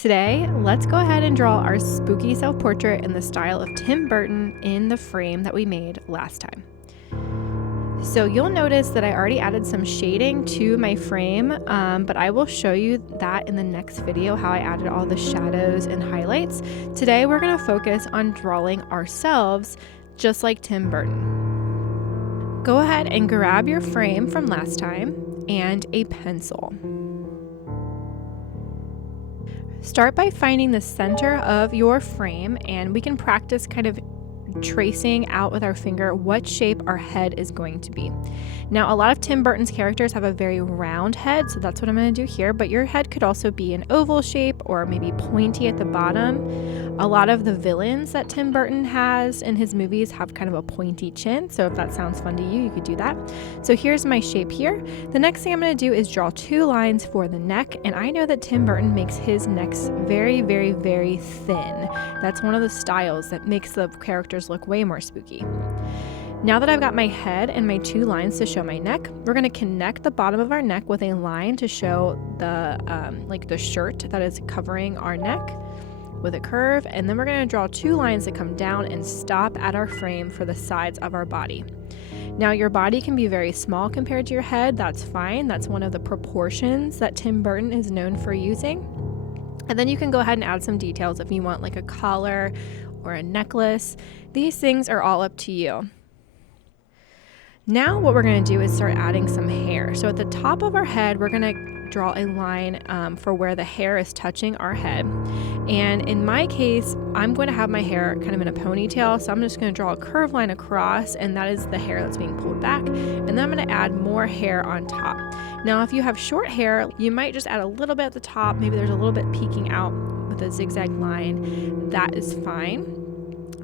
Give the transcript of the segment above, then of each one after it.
Today, let's go ahead and draw our spooky self-portrait in the style of Tim Burton in the frame that we made last time. So you'll notice that I already added some shading to my frame, but I will show you that in the next video, how I added all the shadows and highlights. Today, we're going to focus on drawing ourselves just like Tim Burton. Go ahead and grab your frame from last time and a pencil. Start by finding the center of your frame, and we can practice kind of tracing out with our finger what shape our head is going to be. Now, a lot of Tim Burton's characters have a very round head, so that's what I'm going to do here, but your head could also be an oval shape or maybe pointy at the bottom. A lot of the villains that Tim Burton has in his movies have kind of a pointy chin, so if that sounds fun to you, you could do that. So here's my shape here. The next thing I'm going to do is draw two lines for the neck, and I know that Tim Burton makes his necks very, very, very thin. That's one of the styles that makes the characters look way more spooky. Now that I've got my head and my two lines to show my neck, we're going to connect the bottom of our neck with a line to show the the shirt that is covering our neck with a curve, and then we're going to draw two lines that come down and stop at our frame for the sides of our body. Now, your body can be very small compared to your head. That's fine. That's one of the proportions that Tim Burton is known for using. And then you can go ahead and add some details if you want, like a collar or a necklace. These things are all up to you. Now what we're going to do is start adding some hair. So at the top of our head, we're going to draw a line for where the hair is touching our head. And in my case, I'm going to have my hair kind of in a ponytail. So I'm just going to draw a curved line across, and that is the hair that's being pulled back. And then I'm going to add more hair on top. Now, if you have short hair, you might just add a little bit at the top. Maybe there's a little bit peeking out with a zigzag line. That is fine.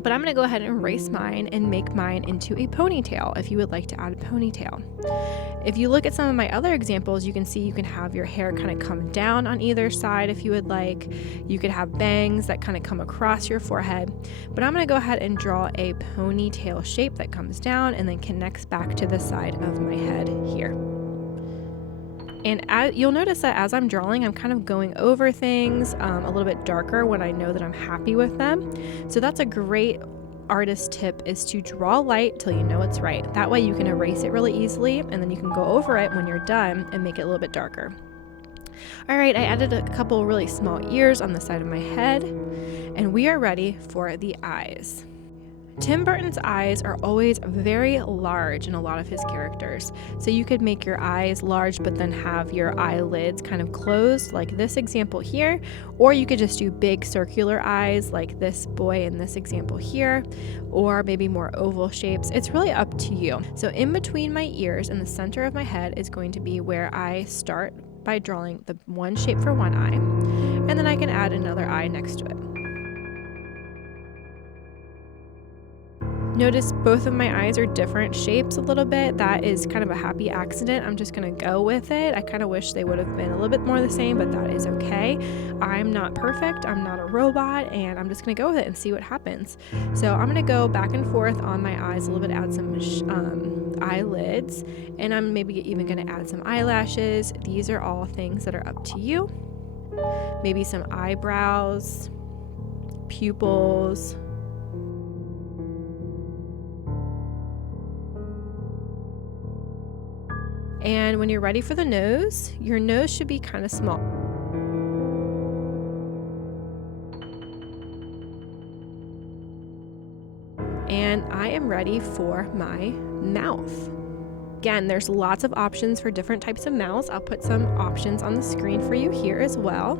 But I'm going to go ahead and erase mine and make mine into a ponytail if you would like to add a ponytail. If you look at some of my other examples, you can see you can have your hair kind of come down on either side if you would like. You could have bangs that kind of come across your forehead. But I'm going to go ahead and draw a ponytail shape that comes down and then connects back to the side of my head here. And you'll notice that as I'm drawing, I'm kind of going over things a little bit darker when I know that I'm happy with them. So that's a great artist tip, is to draw light till you know it's right. That way you can erase it really easily, and then you can go over it when you're done and make it a little bit darker. All right, I added a couple really small ears on the side of my head, and we are ready for the eyes. Tim Burton's eyes are always very large in a lot of his characters. So you could make your eyes large but then have your eyelids kind of closed, like this example here, or you could just do big circular eyes like this boy in this example here, or maybe more oval shapes. It's really up to you. So in between my ears and the center of my head is going to be where I start by drawing the one shape for one eye, and then I can add another eye next to it. Notice both of my eyes are different shapes a little bit. That is kind of a happy accident. I'm just going to go with it. I kind of wish they would have been a little bit more the same, but that is okay. I'm not perfect. I'm not a robot, and I'm just going to go with it and see what happens. So I'm going to go back and forth on my eyes a little bit, add some eyelids, and I'm maybe even going to add some eyelashes. These are all things that are up to you. Maybe some eyebrows, pupils. And when you're ready for the nose, your nose should be kind of small. And I am ready for my mouth. Again, there's lots of options for different types of mouths. I'll put some options on the screen for you here as well.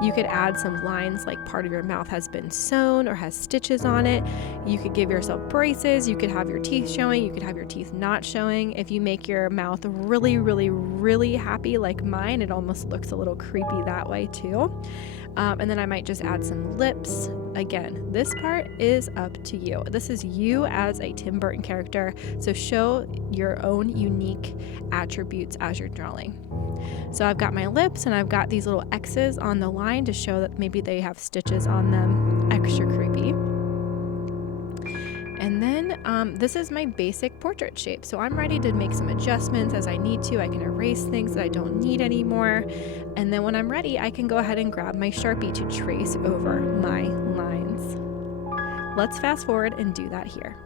You could add some lines like part of your mouth has been sewn or has stitches on it. You could give yourself braces. You could have your teeth showing. You could have your teeth not showing. If you make your mouth really, really, really happy like mine, it almost looks a little creepy that way too. And then I might just add some lips. Again, this part is up to you. This is you as a Tim Burton character, so show your own unique attributes as you're drawing. So I've got my lips, and I've got these little X's on the line to show that maybe they have stitches on them. Extra creepy. And then this is my basic portrait shape. So I'm ready to make some adjustments as I need to. I can erase things that I don't need anymore. And then when I'm ready, I can go ahead and grab my Sharpie to trace over my lines. Let's fast forward and do that here.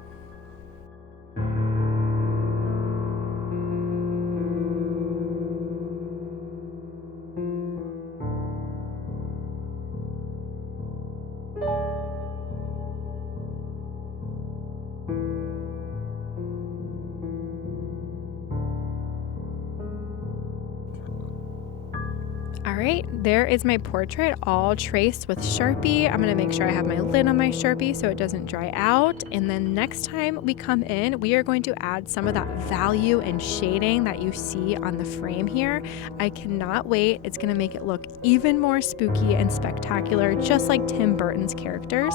All right, there is my portrait all traced with Sharpie. I'm gonna make sure I have my lid on my Sharpie so it doesn't dry out. And then next time we come in, we are going to add some of that value and shading that you see on the frame here. I cannot wait. It's gonna make it look even more spooky and spectacular, just like Tim Burton's characters.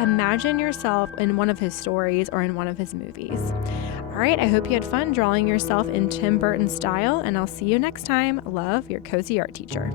Imagine yourself in one of his stories or in one of his movies. All right, I hope you had fun drawing yourself in Tim Burton style, and I'll see you next time. Love, your cozy art teacher.